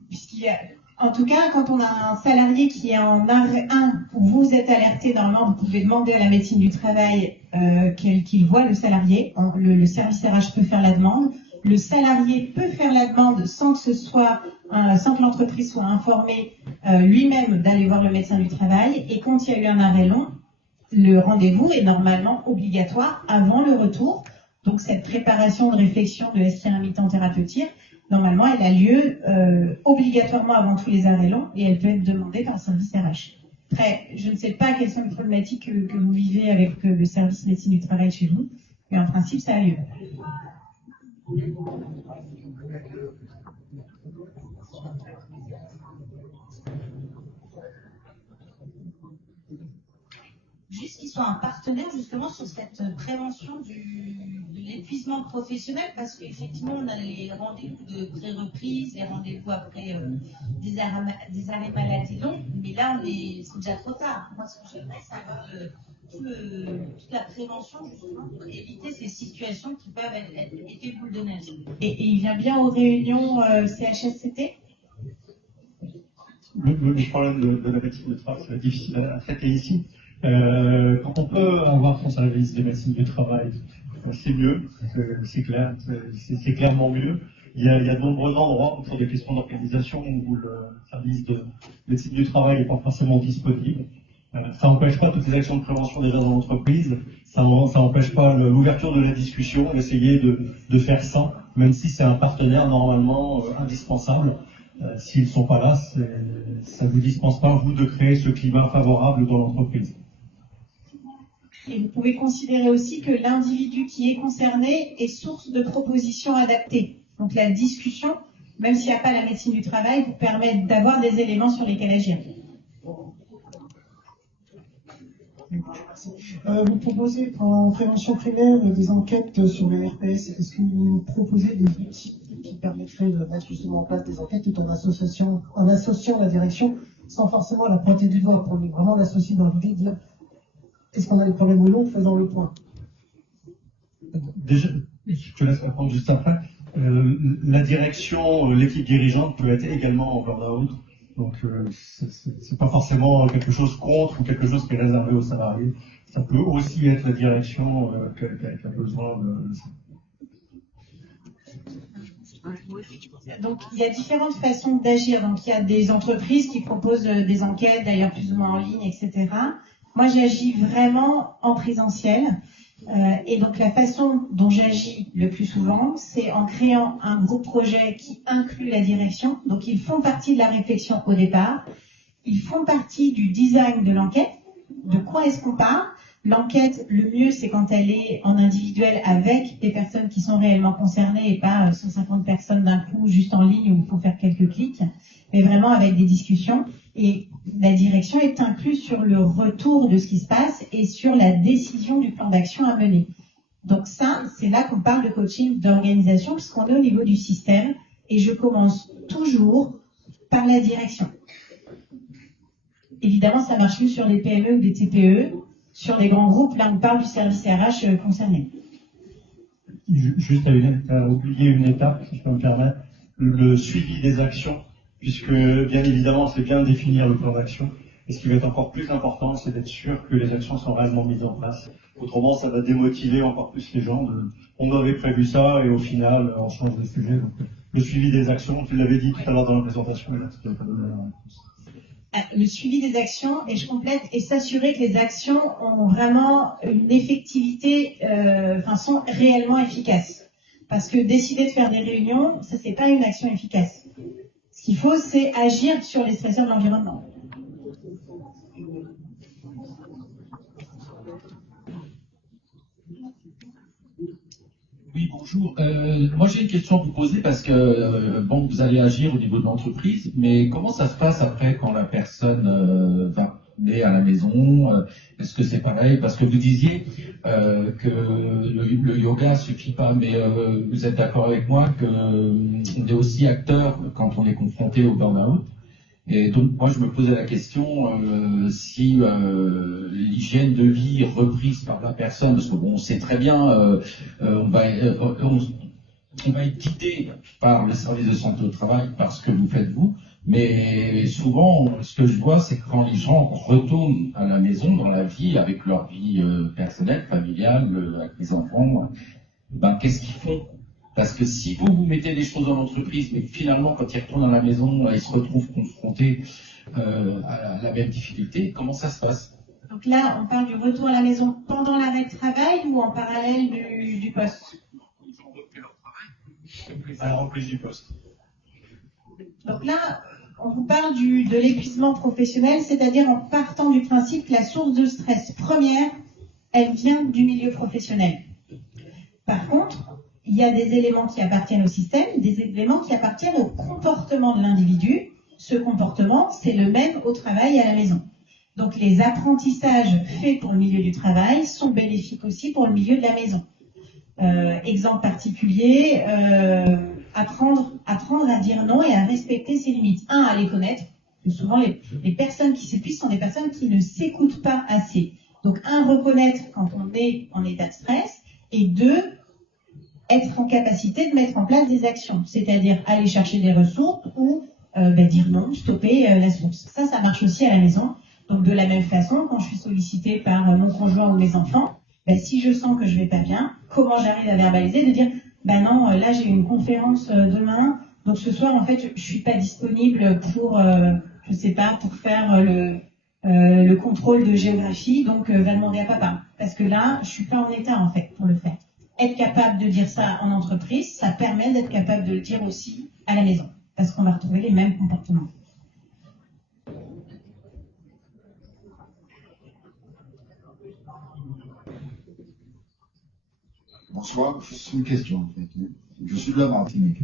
Puisqu'il y a... En tout cas, quand on a un salarié qui est en arrêt 1, vous êtes alerté, normalement, vous pouvez demander à la médecine du travail qu'il voit le salarié. Le service RH peut faire la demande. Le salarié peut faire la demande sans que l'entreprise soit informée lui-même d'aller voir le médecin du travail. Et quand il y a eu un arrêt long, le rendez-vous est normalement obligatoire avant le retour Donc cette préparation de réflexion de ST intermittent thérapeutique, normalement, elle a lieu obligatoirement avant tous les arrêts longs et elle peut être demandée par le service RH. Après, je ne sais pas quelles sont les problématiques que vous vivez avec le service médecine du travail chez vous, mais en principe, ça a lieu. Juste qu'ils soient un partenaire justement sur cette prévention de l'épuisement professionnel, parce qu'effectivement on a les rendez-vous de pré-reprise, les rendez-vous après des arrêts maladie longs, mais là c'est déjà trop tard. Moi ce que j'aimerais c'est avoir toute la prévention justement pour éviter ces situations qui peuvent être effet boule de neige. Et il vient bien aux réunions CHSCT? Le problème de la médecine du travail, c'est difficile à traiter ici. Quand on peut avoir son service de médecine du travail, c'est mieux, c'est clair, c'est clairement mieux. Il y a de nombreux endroits pour des questions d'organisation où le service de médecine du travail n'est pas forcément disponible. Ça n'empêche pas toutes les actions de prévention déjà dans l'entreprise, ça n'empêche pas l'ouverture de la discussion, d'essayer de faire ça, même si c'est un partenaire normalement indispensable. S'ils ne sont pas là, ça ne vous dispense pas, vous, de créer ce climat favorable dans l'entreprise. Et vous pouvez considérer aussi que l'individu qui est concerné est source de propositions adaptées. Donc la discussion, même s'il n'y a pas la médecine du travail, vous permet d'avoir des éléments sur lesquels agir. Vous proposez en prévention primaire des enquêtes sur les RPS. Est-ce que vous proposez des outils qui permettraient de mettre justement en place des enquêtes tout en associant la direction sans forcément la pointer du doigt, pour vraiment l'associer dans l'idée de dire est-ce qu'on a des problèmes ou non, faisant le point. Déjà, je te laisse répondre juste après. La direction, l'équipe dirigeante peut être également en burn-out. Donc, c'est pas forcément quelque chose contre ou quelque chose qui est réservé aux salariés. Ça peut aussi être la direction qui a besoin de ça. Donc, il y a différentes façons d'agir. Donc, il y a des entreprises qui proposent des enquêtes, d'ailleurs plus ou moins en ligne, etc. Moi, j'agis vraiment en présentiel. Et donc, la façon dont j'agis le plus souvent, c'est en créant un groupe projet qui inclut la direction. Donc, ils font partie de la réflexion au départ. Ils font partie du design de l'enquête. De quoi est-ce qu'on parle? L'enquête, le mieux, c'est quand elle est en individuel avec des personnes qui sont réellement concernées et pas 150 personnes d'un coup, juste en ligne où il faut faire quelques clics, mais vraiment avec des discussions. Et la direction est incluse sur le retour de ce qui se passe et sur la décision du plan d'action à mener. Donc ça, c'est là qu'on parle de coaching d'organisation, puisqu'on est au niveau du système, et je commence toujours par la direction. Évidemment, ça marche mieux sur les PME ou des TPE. Sur les grands groupes, là, on parle du service RH concerné. Juste à oublier une étape, si je peux me permettre, le suivi des actions, puisque bien évidemment, c'est bien de définir le plan d'action. Et ce qui va être encore plus important, c'est d'être sûr que les actions sont réellement mises en place. Autrement, ça va démotiver encore plus les gens. On avait prévu ça et au final, on change de sujet. Donc, le suivi des actions, tu l'avais dit tout à l'heure dans la présentation, et là, tu n'avais pas donné la réponse. Le suivi des actions, et je complète, et s'assurer que les actions ont vraiment une effectivité, sont réellement efficaces. Parce que décider de faire des réunions, ça c'est pas une action efficace. Ce qu'il faut, c'est agir sur les stresseurs de l'environnement. Oui, bonjour. Moi, j'ai une question à vous poser parce que, vous allez agir au niveau de l'entreprise, mais comment ça se passe après quand la personne va aller à la maison? Est-ce que c'est pareil? Parce que vous disiez que le yoga suffit pas, mais vous êtes d'accord avec moi qu'on est aussi acteur quand on est confronté au burn-out. Et donc, moi, je me posais la question si l'hygiène de vie reprise par la personne, parce que bon, on sait très bien, on va être guidé par le service de santé au travail, par ce que vous faites vous, mais souvent, ce que je vois, c'est que quand les gens retournent à la maison, dans la vie, avec leur vie personnelle, familiale, avec les enfants, qu'est-ce qu'ils font? Parce que si vous mettez des choses dans l'entreprise, mais que finalement, quand ils retournent à la maison, ils se retrouvent confrontés à la même difficulté, comment ça se passe? Donc là, on parle du retour à la maison pendant l'arrêt de travail ou en parallèle du poste? À la reprise du poste. Donc là, on vous parle de l'épuisement professionnel, c'est-à-dire en partant du principe que la source de stress première, elle vient du milieu professionnel. Par contre, il y a des éléments qui appartiennent au système, des éléments qui appartiennent au comportement de l'individu. Ce comportement, c'est le même au travail et à la maison. Donc les apprentissages faits pour le milieu du travail sont bénéfiques aussi pour le milieu de la maison. Exemple particulier, apprendre à dire non et à respecter ses limites. Un, à les connaître. Souvent, les personnes qui s'épuisent sont des personnes qui ne s'écoutent pas assez. Donc, un, reconnaître quand on est en état de stress, et deux, être en capacité de mettre en place des actions, c'est-à-dire aller chercher des ressources ou dire non, stopper la source. Ça marche aussi à la maison. Donc, de la même façon, quand je suis sollicitée par mon conjoint ou mes enfants, si je sens que je vais pas bien, comment j'arrive à verbaliser, de dire non, là j'ai une conférence demain, donc ce soir en fait je suis pas disponible pour je sais pas, pour faire le contrôle de géographie, donc va demander à papa, parce que là je suis pas en état en fait pour le faire. Être capable de dire ça en entreprise, ça permet d'être capable de le dire aussi à la maison, parce qu'on va retrouver les mêmes comportements. Bonsoir, juste une question en fait. Je suis de la Martinique.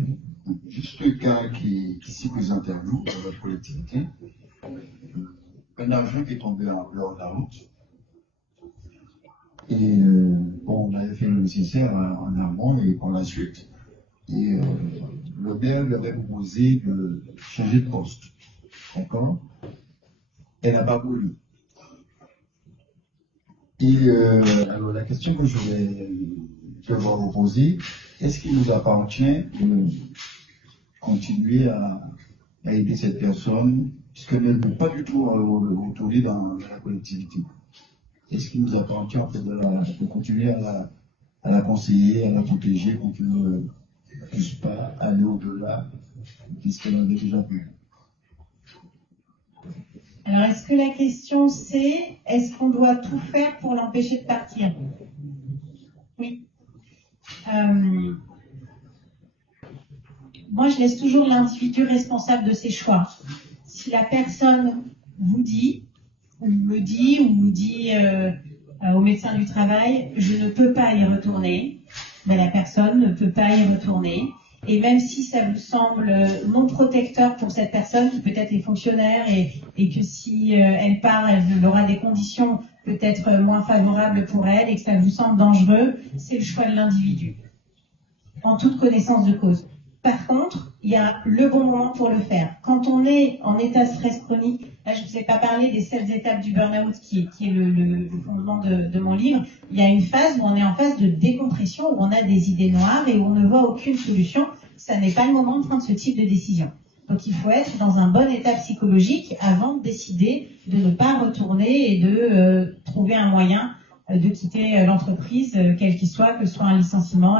Juste un cas qui s'y présente à nous, dans notre collectivité. Un agent qui est tombé en burn-out. Et on avait fait le nécessaire en amont et par la suite. Et le maire lui avait proposé de changer de poste. D'accord? Elle n'a pas voulu. Et alors la question que je vais vous poser, est-ce qu'il nous appartient de continuer à aider cette personne, puisqu'elle ne veut pas du tout retourner dans la collectivité? Est-ce qu'il nous appartient en fait de continuer à la conseiller, à la protéger pour qu'elle ne puisse pas aller au-delà de ce qu'elle avait déjà vu? Alors, est-ce que la question c'est, est-ce qu'on doit tout faire pour l'empêcher de partir? Oui. Moi, je laisse toujours l'individu responsable de ses choix. Si la personne vous dit, ou me dit, ou vous dit au médecin du travail, je ne peux pas y retourner, la personne ne peut pas y retourner. Et même si ça vous semble non protecteur pour cette personne, qui peut-être est fonctionnaire, et que si elle part, elle aura des conditions peut-être moins favorables pour elle, et que ça vous semble dangereux, c'est le choix de l'individu, en toute connaissance de cause. Par contre, il y a le bon moment pour le faire. Quand on est en état de stress chronique, là je ne vous ai pas parlé des 7 étapes du burn-out qui est le fondement de mon livre, il y a une phase où on est en phase de décompression, où on a des idées noires et où on ne voit aucune solution. Ça n'est pas le moment de prendre ce type de décision. Donc il faut être dans un bon état psychologique avant de décider de ne pas retourner et de trouver un moyen de quitter l'entreprise, quel qu'il soit, que ce soit un licenciement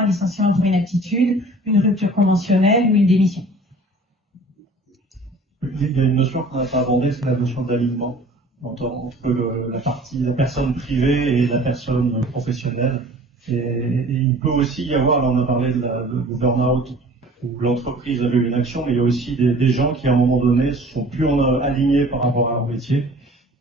pour inaptitude, une rupture conventionnelle ou une démission. Il y a une notion qu'on n'a pas abordée, c'est la notion d'alignement entre la personne privée et la personne professionnelle. Et il peut aussi y avoir, là on a parlé de burn-out, où l'entreprise avait une action, mais il y a aussi des gens qui à un moment donné sont plus alignés par rapport à leur métier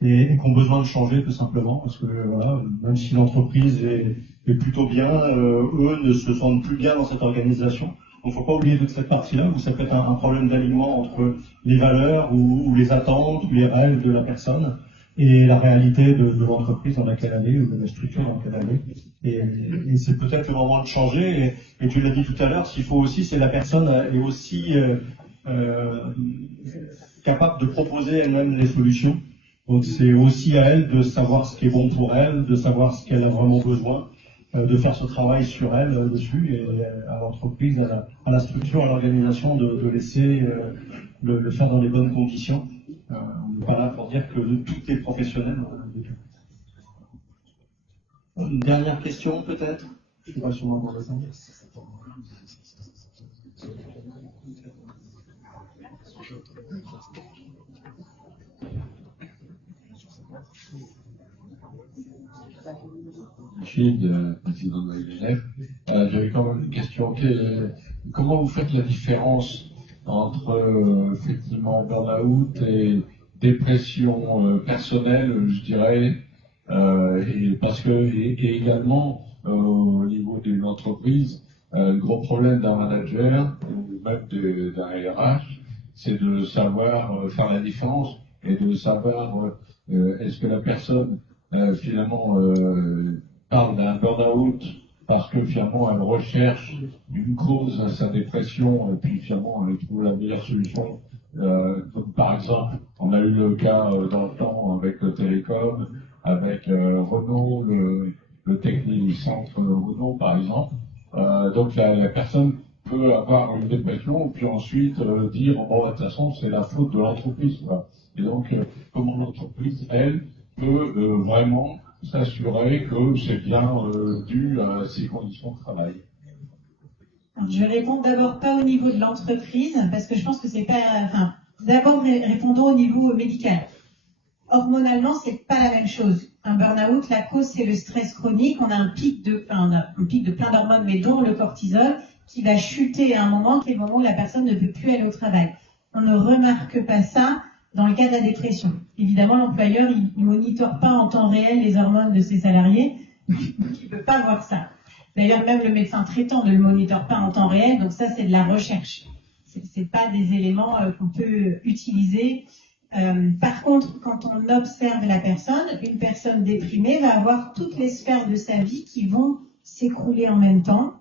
et qui ont besoin de changer tout simplement, parce que voilà, même si l'entreprise est plutôt bien, eux ne se sentent plus bien dans cette organisation. Donc il ne faut pas oublier toute cette partie-là, où ça peut être un problème d'alignement entre les valeurs ou les attentes ou les rêves de la personne et la réalité de l'entreprise dans laquelle elle est ou de la structure dans laquelle elle est. Et c'est peut-être le moment de changer. Et tu l'as dit tout à l'heure, ce qu'il faut aussi, c'est la personne est aussi capable de proposer elle-même les solutions. Donc c'est aussi à elle de savoir ce qui est bon pour elle, de savoir ce qu'elle a vraiment besoin, de faire ce travail sur elle dessus, et à l'entreprise, à la structure, à l'organisation de laisser le faire dans les bonnes conditions. On n'est pas là pour dire que tout est professionnel. Une dernière question peut-être? Je ne sais pas si on va ça. Rachid, président de la INF. J'avais quand même une question. Comment vous faites la différence entre effectivement burn-out et dépression personnelle, je dirais, et parce que et également au niveau d'une entreprise, le gros problème d'un manager ou même d'un RH, c'est de savoir faire la différence et de savoir est-ce que la personne finalement parle d'un burn-out parce que finalement elle recherche une cause à sa dépression et puis finalement elle trouve la meilleure solution. Comme par exemple, on a eu le cas dans le temps avec le Télécom, avec Renault, le technique centre Renault par exemple. Donc la personne peut avoir une dépression puis ensuite dire bon de toute façon c'est la faute de l'entreprise. Et donc comment l'entreprise elle peut vraiment s'assurer que c'est bien dû à ses conditions de travail. Alors, je réponds d'abord pas au niveau de l'entreprise, parce que je pense que c'est pas. Enfin, d'abord répondons au niveau médical. Hormonalement, c'est pas la même chose. Un burn-out, la cause c'est le stress chronique. On a un pic de plein d'hormones, mais dont le cortisol, qui va chuter à un moment, qui est le moment où la personne ne peut plus aller au travail. On ne remarque pas ça dans le cas de la dépression. Évidemment, l'employeur, il ne monitore pas en temps réel les hormones de ses salariés, donc il ne peut pas voir ça. D'ailleurs, même le médecin traitant ne le monitore pas en temps réel, donc ça, c'est de la recherche. C'est pas des éléments qu'on peut utiliser. Par contre, quand on observe la personne, une personne déprimée va avoir toutes les sphères de sa vie qui vont s'écrouler en même temps,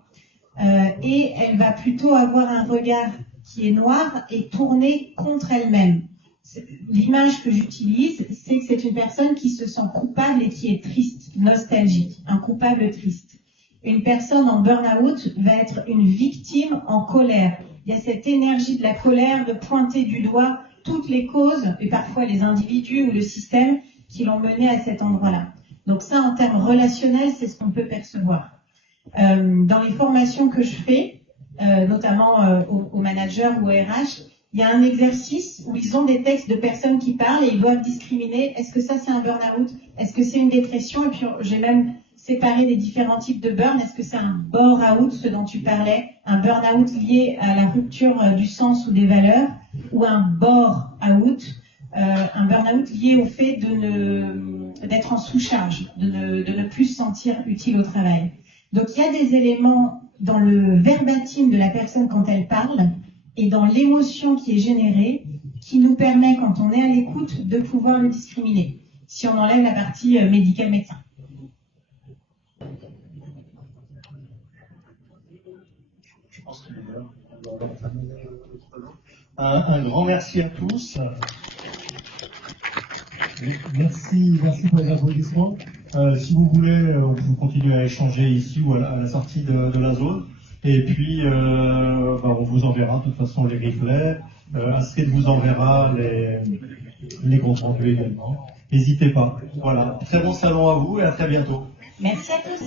et elle va plutôt avoir un regard qui est noir et tourné contre elle-même. L'image que j'utilise, c'est que c'est une personne qui se sent coupable et qui est triste, nostalgique, un coupable triste. Une personne en burn-out va être une victime en colère. Il y a cette énergie de la colère, de pointer du doigt toutes les causes, et parfois les individus ou le système qui l'ont mené à cet endroit-là. Donc ça, en termes relationnels, c'est ce qu'on peut percevoir. Dans les formations que je fais, notamment aux managers ou aux RH, il y a un exercice où ils ont des textes de personnes qui parlent et ils doivent discriminer, est-ce que ça c'est un burn-out, est-ce que c'est une dépression, et puis j'ai même séparé les différents types de burn, est-ce que c'est un bore-out, ce dont tu parlais, un burn-out lié à la rupture du sens ou des valeurs, ou un bore-out, un burn-out lié au fait d'être en sous-charge, de ne plus se sentir utile au travail. Donc il y a des éléments dans le verbatim de la personne quand elle parle, et dans l'émotion qui est générée, qui nous permet, quand on est à l'écoute, de pouvoir le discriminer, si on enlève la partie médicale médecin. Je pense qu'il est là. Un grand merci à tous. Merci pour les applaudissements. Si vous voulez, on peut continuer à échanger ici ou à la sortie de la zone. Et puis, on vous enverra de toute façon les replays. Astrid vous enverra les comptes rendus également. N'hésitez pas. Voilà. Très bon salon à vous et à très bientôt. Merci à tous.